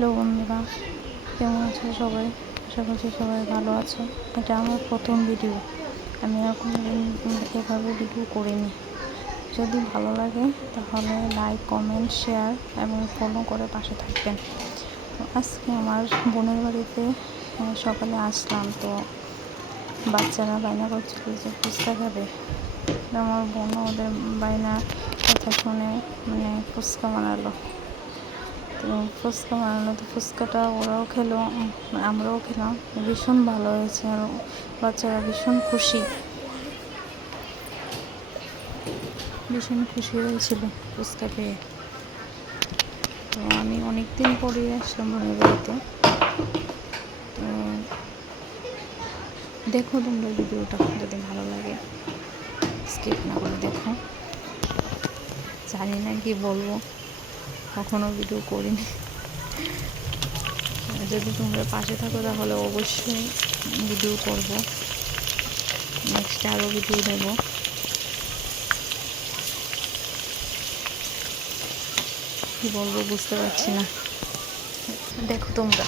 Hello বন্ধুরা, কেমন আছো সবাই? আশা করছি সবাই ভালো আছো। এটা আমার প্রথম ভিডিও। আমি আর কোনোদিন এভাবে ভিডিও করিনি। যদি ভালো লাগে তাহলে লাইক, কমেন্ট, শেয়ার এবং ফলো করে পাশে থাকবেন। তো আজকে আমার বোনের বাড়িতে সকালে আসলাম, তো বাচ্চারা বায়না করছিল যে ফুচকা খাবে। আমার বোন ওদের বায়না কথা শুনে ফুচকা বানালো। তো ফুচকা বানালো, তো ফুচকাটা ওরাও খেলো, আমরাও খেলাম। ভীষণ ভালো হয়েছে আর বাচ্চারা ভীষণ খুশি হয়েছিল ফুচকা পেয়ে। তো আমি অনেক দিন পরেই আসলাম বোনের বাড়িতে। তো দেখো তোমরা ভিডিওটা, যদি ভালো লাগে স্কিপ না করে দেখো। জানি না কি বলবো, কখনো ভিডিও করিনি। যদি তোমরা পাশে থাকো তাহলে অবশ্যই ভিডিও করব, নেক্সট আরও ভিডিও দেব। কি বলবো বুঝতে পারছি না, দেখো তোমরা।